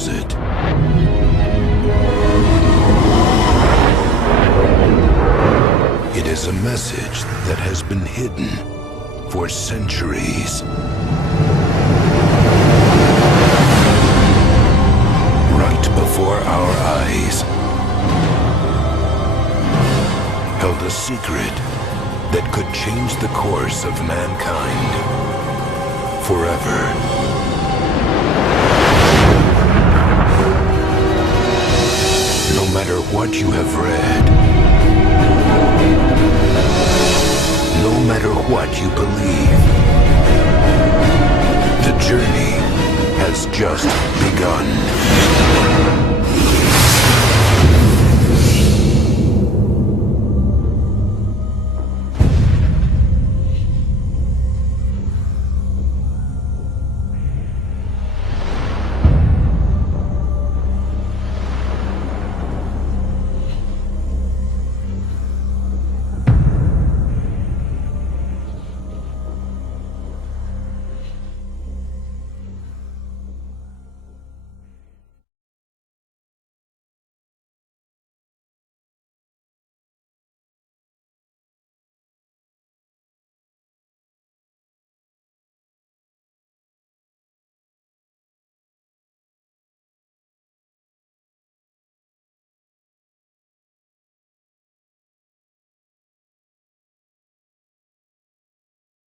knows it. It is a message that has been hidden for centuries. Right before our eyes. Held a secret that could change the course of mankind forever. No matter what you have read, no matter what you believe, the journey has just begun.